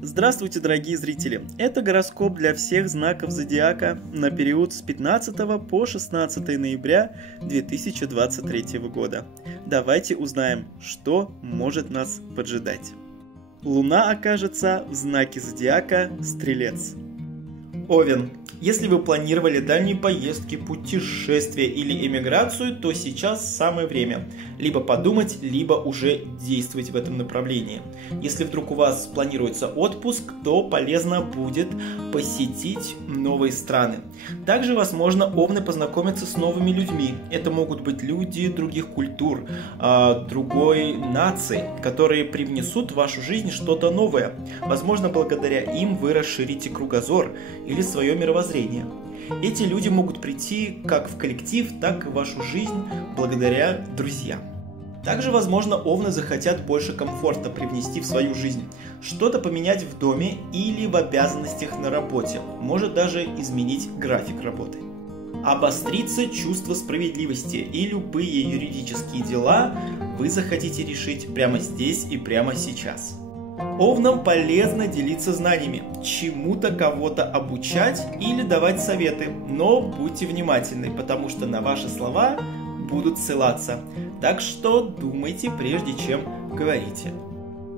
Здравствуйте, дорогие зрители! Это гороскоп для всех знаков зодиака на период с 15 по 16 ноября 2023 года. Давайте узнаем, что может нас поджидать. Луна окажется в знаке зодиака Стрелец. Овен. Если вы планировали дальние поездки, путешествия или эмиграцию, то сейчас самое время либо подумать, либо уже действовать в этом направлении. Если вдруг у вас планируется отпуск, то полезно будет посетить новые страны. Также, возможно, овны познакомятся с новыми людьми. Это могут быть люди других культур, другой нации, которые привнесут в вашу жизнь что-то новое. Возможно, благодаря им вы расширите кругозор или свое мировоззрение. Эти люди могут прийти как в коллектив, так и в вашу жизнь благодаря друзьям. Также, возможно, овны захотят больше комфорта привнести в свою жизнь, что-то поменять в доме или в обязанностях на работе, может даже изменить график работы. Обострится чувство справедливости, и любые юридические дела вы захотите решить прямо здесь и прямо сейчас. Овнам полезно делиться знаниями, чему-то кого-то обучать или давать советы, но будьте внимательны, потому что на ваши слова будут ссылаться. Так что думайте, прежде чем говорите.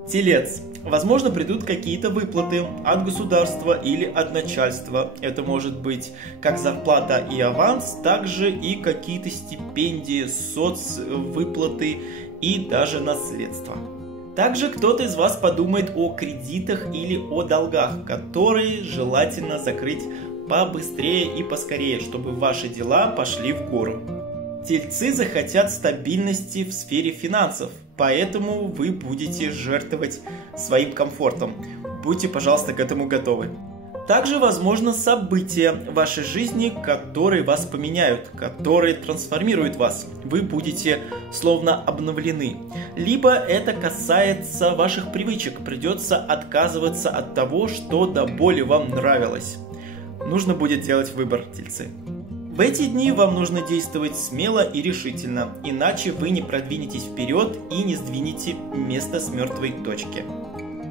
Телец. Возможно, придут какие-то выплаты от государства или от начальства. Это может быть как зарплата и аванс, также и какие-то стипендии, соцвыплаты и даже наследство. Также кто-то из вас подумает о кредитах или о долгах, которые желательно закрыть побыстрее и поскорее, чтобы ваши дела пошли в гору. Тельцы захотят стабильности в сфере финансов, поэтому вы будете жертвовать своим комфортом. Будьте, пожалуйста, к этому готовы. Также, возможно, события в вашей жизни, которые вас поменяют, которые трансформируют вас. Вы будете словно обновлены. Либо это касается ваших привычек. Придется отказываться от того, что до боли вам нравилось. Нужно будет делать выбор, тельцы. В эти дни вам нужно действовать смело и решительно, иначе вы не продвинетесь вперед и не сдвинете место с мертвой точки.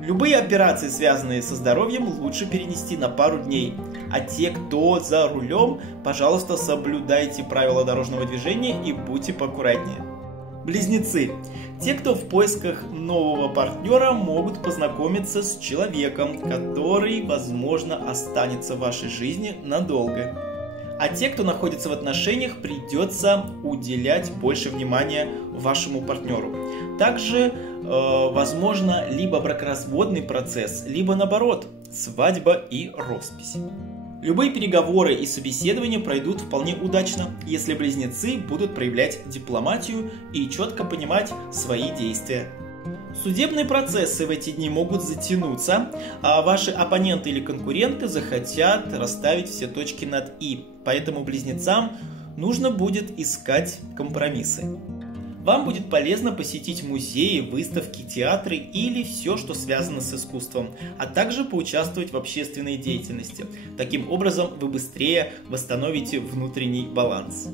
Любые операции, связанные со здоровьем, лучше перенести на пару дней. А те, кто за рулем, пожалуйста, соблюдайте правила дорожного движения и будьте поаккуратнее. Близнецы. Те, кто в поисках нового партнера, могут познакомиться с человеком, который, возможно, останется в вашей жизни надолго. А те, кто находится в отношениях, придется уделять больше внимания вашему партнеру. Также, возможно, либо бракоразводный процесс, либо наоборот, свадьба и роспись. Любые переговоры и собеседования пройдут вполне удачно, если близнецы будут проявлять дипломатию и четко понимать свои действия. Судебные процессы в эти дни могут затянуться, а ваши оппоненты или конкуренты захотят расставить все точки над «и». Поэтому близнецам нужно будет искать компромиссы. Вам будет полезно посетить музеи, выставки, театры или все, что связано с искусством, а также поучаствовать в общественной деятельности. Таким образом, вы быстрее восстановите внутренний баланс.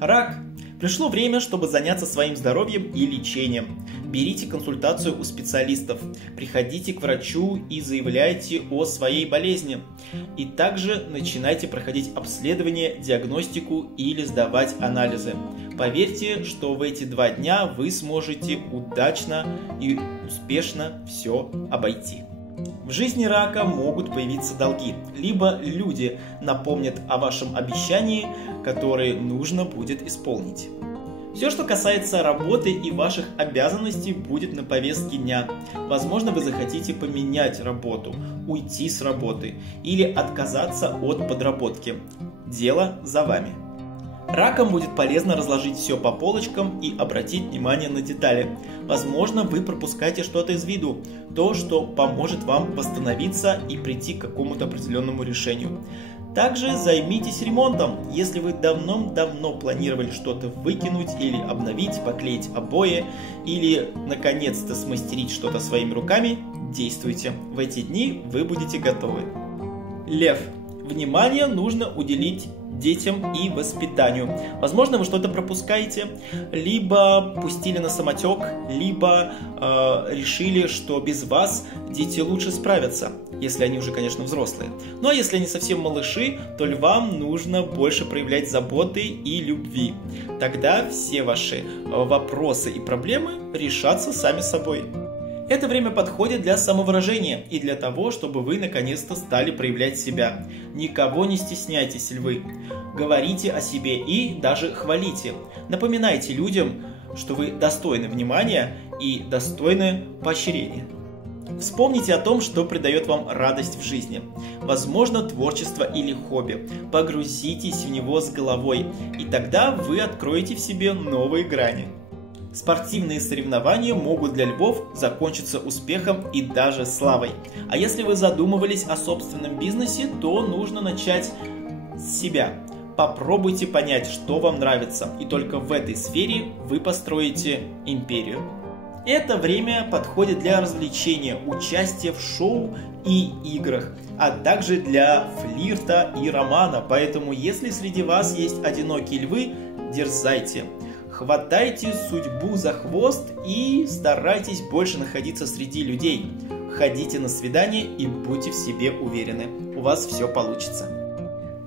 Рак. Пришло время, чтобы заняться своим здоровьем и лечением. Берите консультацию у специалистов, приходите к врачу и заявляйте о своей болезни. И также начинайте проходить обследование, диагностику или сдавать анализы. Поверьте, что в эти 2 дня вы сможете удачно и успешно все обойти. В жизни рака могут появиться долги, либо люди напомнят о вашем обещании, которое нужно будет исполнить. Все, что касается работы и ваших обязанностей, будет на повестке дня. Возможно, вы захотите поменять работу, уйти с работы или отказаться от подработки. Дело за вами. Ракам будет полезно разложить все по полочкам и обратить внимание на детали. Возможно, вы пропускаете что-то из виду, то, что поможет вам восстановиться и прийти к какому-то определенному решению. Также займитесь ремонтом. Если вы давно планировали что-то выкинуть или обновить, поклеить обои или наконец-то смастерить что-то своими руками, действуйте. В эти дни вы будете готовы. Лев. Внимание нужно уделить детям и воспитанию. Возможно, вы что-то пропускаете, либо пустили на самотек, либо решили, что без вас дети лучше справятся, если они уже, конечно, взрослые. Ну а если они совсем малыши, то львам нужно больше проявлять заботы и любви. Тогда все ваши вопросы и проблемы решатся сами собой. Это время подходит для самовыражения и для того, чтобы вы наконец-то стали проявлять себя. Никого не стесняйтесь, львы. Говорите о себе и даже хвалите. Напоминайте людям, что вы достойны внимания и достойны поощрения. Вспомните о том, что придает вам радость в жизни. Возможно, творчество или хобби. Погрузитесь в него с головой, и тогда вы откроете в себе новые грани. Спортивные соревнования могут для львов закончиться успехом и даже славой. А если вы задумывались о собственном бизнесе, то нужно начать с себя. Попробуйте понять, что вам нравится, и только в этой сфере вы построите империю. Это время подходит для развлечения, участия в шоу и играх, а также для флирта и романа. Поэтому, если среди вас есть одинокие львы, дерзайте. Хватайте судьбу за хвост и старайтесь больше находиться среди людей. Ходите на свидания и будьте в себе уверены. У вас все получится.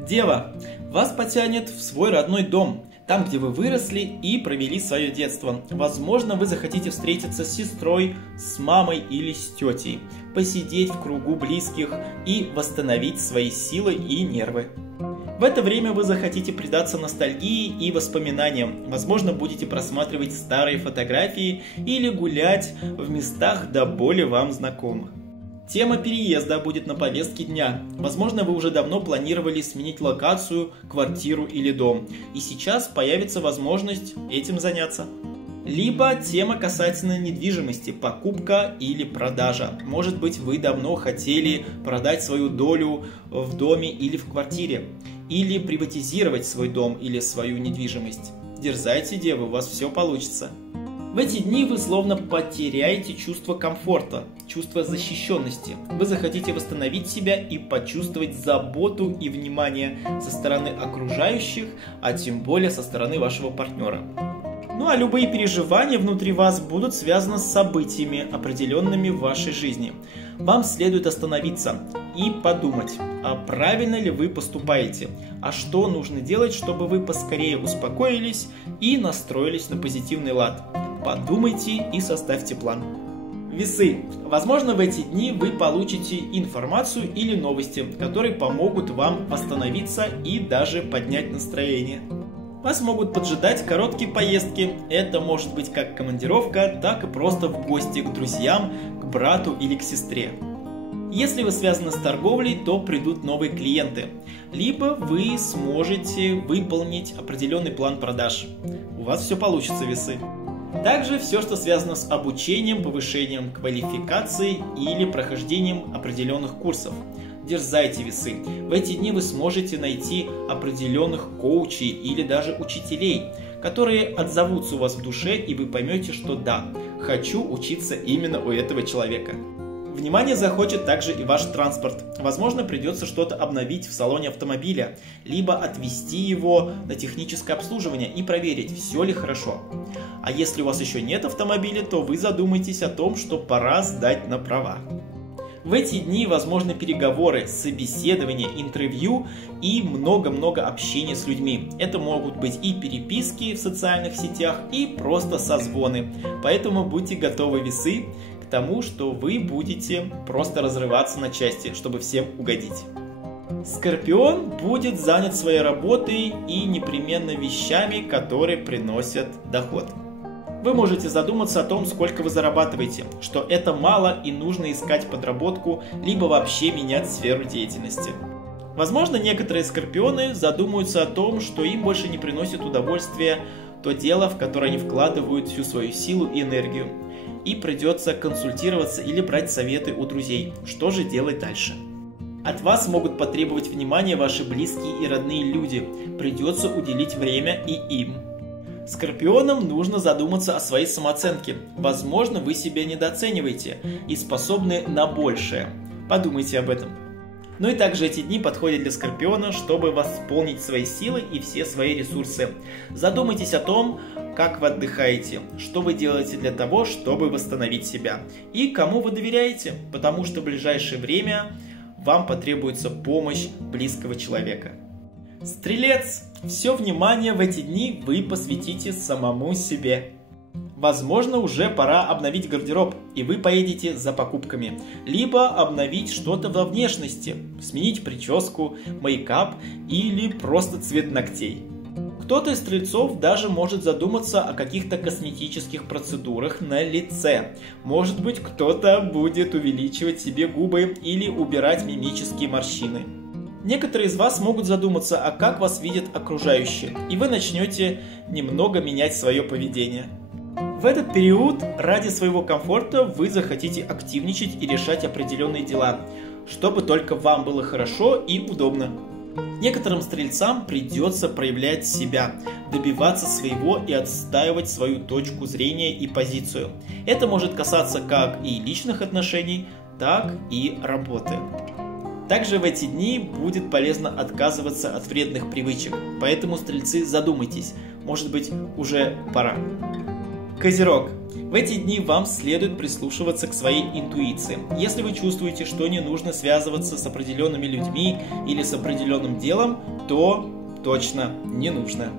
Дева, вас потянет в свой родной дом, там, где вы выросли и провели свое детство. Возможно, вы захотите встретиться с сестрой, с мамой или с тетей, посидеть в кругу близких и восстановить свои силы и нервы. В это время вы захотите предаться ностальгии и воспоминаниям. Возможно, будете просматривать старые фотографии или гулять в местах до боли вам знакомых. Тема переезда будет на повестке дня. Возможно, вы уже давно планировали сменить локацию, квартиру или дом, и сейчас появится возможность этим заняться. Либо тема касательно недвижимости, покупка или продажа. Может быть, вы давно хотели продать свою долю в доме или в квартире, или приватизировать свой дом или свою недвижимость. Дерзайте, девы, у вас все получится. В эти дни вы словно потеряете чувство комфорта, чувство защищенности. Вы захотите восстановить себя и почувствовать заботу и внимание со стороны окружающих, а тем более со стороны вашего партнера. Ну а любые переживания внутри вас будут связаны с событиями, определенными в вашей жизни. Вам следует остановиться и подумать, а правильно ли вы поступаете, а что нужно делать, чтобы вы поскорее успокоились и настроились на позитивный лад. Подумайте и составьте план. Весы. Возможно, в эти дни вы получите информацию или новости, которые помогут вам восстановиться и даже поднять настроение. Вас могут поджидать короткие поездки. Это может быть как командировка, так и просто в гости к друзьям, к брату или к сестре. Если вы связаны с торговлей, то придут новые клиенты. Либо вы сможете выполнить определенный план продаж. У вас все получится, весы. Также все, что связано с обучением, повышением квалификации или прохождением определенных курсов. Дерзайте, весы. В эти дни вы сможете найти определенных коучей или даже учителей, которые отзовутся у вас в душе, и вы поймете, что да, хочу учиться именно у этого человека. Внимание захочет также и ваш транспорт. Возможно, придется что-то обновить в салоне автомобиля, либо отвезти его на техническое обслуживание и проверить, все ли хорошо. А если у вас еще нет автомобиля, то вы задумайтесь о том, что пора сдать на права. В эти дни возможны переговоры, собеседования, интервью и много-много общения с людьми. Это могут быть и переписки в социальных сетях, и просто созвоны. Поэтому будьте готовы, весы, к тому, что вы будете просто разрываться на части, чтобы всем угодить. Скорпион будет занят своей работой и непременно вещами, которые приносят доход. Вы можете задуматься о том, сколько вы зарабатываете, что это мало и нужно искать подработку, либо вообще менять сферу деятельности. Возможно, некоторые скорпионы задумаются о том, что им больше не приносит удовольствия то дело, в которое они вкладывают всю свою силу и энергию, и придется консультироваться или брать советы у друзей, что же делать дальше. От вас могут потребовать внимания ваши близкие и родные люди, придется уделить время и им. Скорпионам нужно задуматься о своей самооценке. Возможно, вы себя недооцениваете и способны на большее. Подумайте об этом. Ну и также эти дни подходят для Скорпиона, чтобы восполнить свои силы и все свои ресурсы. Задумайтесь о том, как вы отдыхаете, что вы делаете для того, чтобы восстановить себя, и кому вы доверяете, потому что в ближайшее время вам потребуется помощь близкого человека. Стрелец! Все внимание в эти дни вы посвятите самому себе. Возможно, уже пора обновить гардероб, и вы поедете за покупками. Либо обновить что-то во внешности, сменить прическу, мейкап или просто цвет ногтей. Кто-то из стрельцов даже может задуматься о каких-то косметических процедурах на лице. Может быть, кто-то будет увеличивать себе губы или убирать мимические морщины. Некоторые из вас могут задуматься, а как вас видят окружающие, и вы начнете немного менять свое поведение. В этот период ради своего комфорта вы захотите активничать и решать определенные дела, чтобы только вам было хорошо и удобно. Некоторым стрельцам придется проявлять себя, добиваться своего и отстаивать свою точку зрения и позицию. Это может касаться как и личных отношений, так и работы. Также в эти дни будет полезно отказываться от вредных привычек, поэтому, стрельцы, задумайтесь, может быть, уже пора. Козерог. В эти дни вам следует прислушиваться к своей интуиции. Если вы чувствуете, что не нужно связываться с определенными людьми или с определенным делом, то точно не нужно.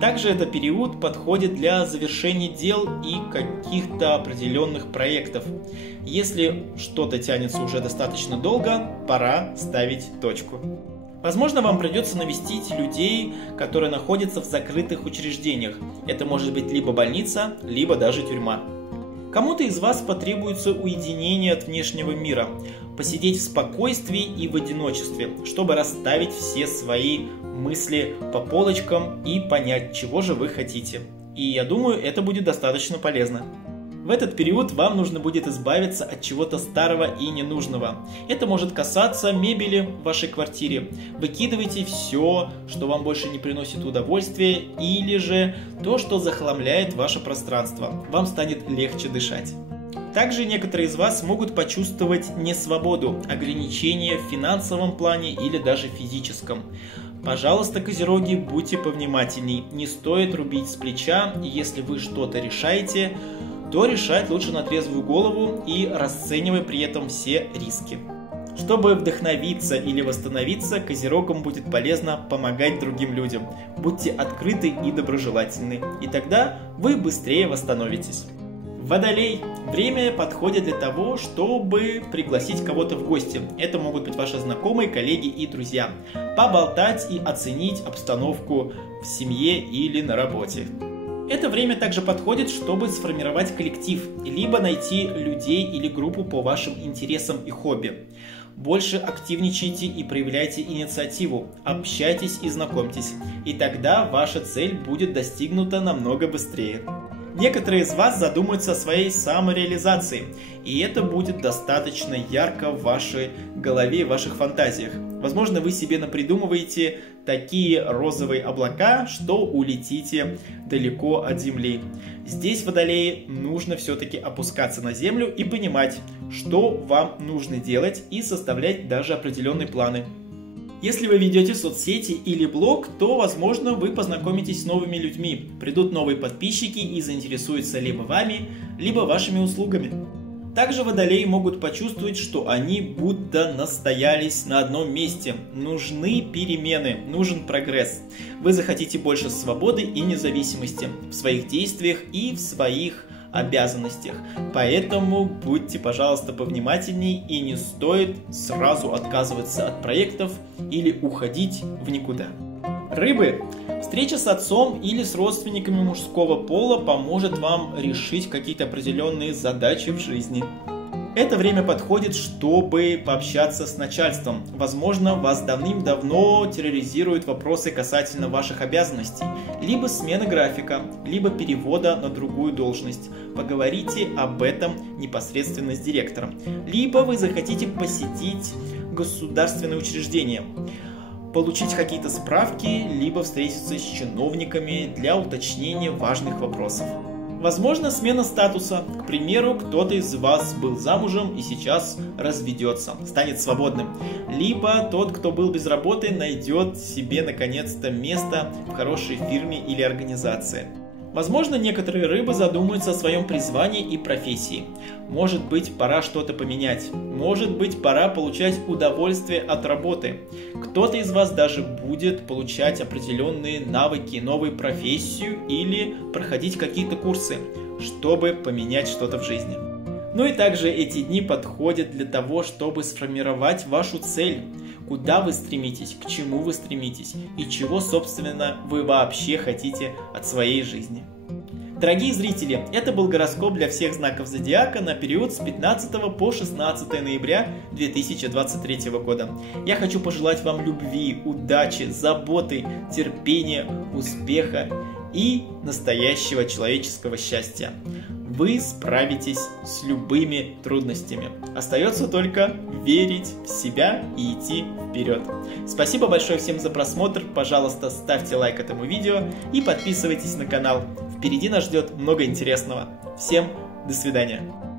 Также этот период подходит для завершения дел и каких-то определенных проектов. Если что-то тянется уже достаточно долго, пора ставить точку. Возможно, вам придется навестить людей, которые находятся в закрытых учреждениях. Это может быть либо больница, либо даже тюрьма. Кому-то из вас потребуется уединение от внешнего мира, посидеть в спокойствии и в одиночестве, чтобы расставить все свои мысли по полочкам и понять, чего же вы хотите. И я думаю, это будет достаточно полезно. В этот период вам нужно будет избавиться от чего-то старого и ненужного. Это может касаться мебели в вашей квартире. Выкидывайте все, что вам больше не приносит удовольствия, или же то, что захламляет ваше пространство. Вам станет легче дышать. Также некоторые из вас могут почувствовать несвободу, ограничения в финансовом плане или даже физическом. Пожалуйста, козероги, будьте повнимательней. Не стоит рубить с плеча, и если вы что-то решаете, то решать лучше на трезвую голову и расценивая при этом все риски. Чтобы вдохновиться или восстановиться, козерогам будет полезно помогать другим людям. Будьте открыты и доброжелательны, и тогда вы быстрее восстановитесь. Водолей. Время подходит для того, чтобы пригласить кого-то в гости. Это могут быть ваши знакомые, коллеги и друзья. Поболтать и оценить обстановку в семье или на работе. Это время также подходит, чтобы сформировать коллектив, либо найти людей или группу по вашим интересам и хобби. Больше активничайте и проявляйте инициативу, общайтесь и знакомьтесь, и тогда ваша цель будет достигнута намного быстрее. Некоторые из вас задумаются о своей самореализации, и это будет достаточно ярко в вашей голове и ваших фантазиях. Возможно, вы себе напридумываете такие розовые облака, что улетите далеко от земли. Здесь, водолеи, нужно все-таки опускаться на землю и понимать, что вам нужно делать, и составлять даже определенные планы. Если вы ведете соцсети или блог, то, возможно, вы познакомитесь с новыми людьми, придут новые подписчики и заинтересуются либо вами, либо вашими услугами. Также водолеи могут почувствовать, что они будто настоялись на одном месте. Нужны перемены, нужен прогресс. Вы захотите больше свободы и независимости в своих действиях и в своих обязанностях. Поэтому будьте, пожалуйста, повнимательней, и не стоит сразу отказываться от проектов или уходить в никуда. Рыбы. Встреча с отцом или с родственниками мужского пола поможет вам решить какие-то определенные задачи в жизни. Это время подходит, чтобы пообщаться с начальством. Возможно, вас давным-давно терроризируют вопросы касательно ваших обязанностей, либо смены графика, либо перевода на другую должность. Поговорите об этом непосредственно с директором. Либо вы захотите посетить государственное учреждение, получить какие-то справки, либо встретиться с чиновниками для уточнения важных вопросов. Возможно, смена статуса. К примеру, кто-то из вас был замужем и сейчас разведется, станет свободным. Либо тот, кто был без работы, найдет себе наконец-то место в хорошей фирме или организации. Возможно, некоторые рыбы задумаются о своем призвании и профессии. Может быть, пора что-то поменять. Может быть, пора получать удовольствие от работы. Кто-то из вас даже будет получать определенные навыки, новую профессию или проходить какие-то курсы, чтобы поменять что-то в жизни. Ну и также эти дни подходят для того, чтобы сформировать вашу цель. Куда вы стремитесь, к чему вы стремитесь и чего, собственно, вы вообще хотите от своей жизни. Дорогие зрители, это был гороскоп для всех знаков зодиака на период с 15 по 16 ноября 2023 года. Я хочу пожелать вам любви, удачи, заботы, терпения, успеха и настоящего человеческого счастья. Вы справитесь с любыми трудностями. Остается только верить в себя и идти вперед. Спасибо большое всем за просмотр. Пожалуйста, ставьте лайк этому видео и подписывайтесь на канал. Впереди нас ждет много интересного. Всем до свидания.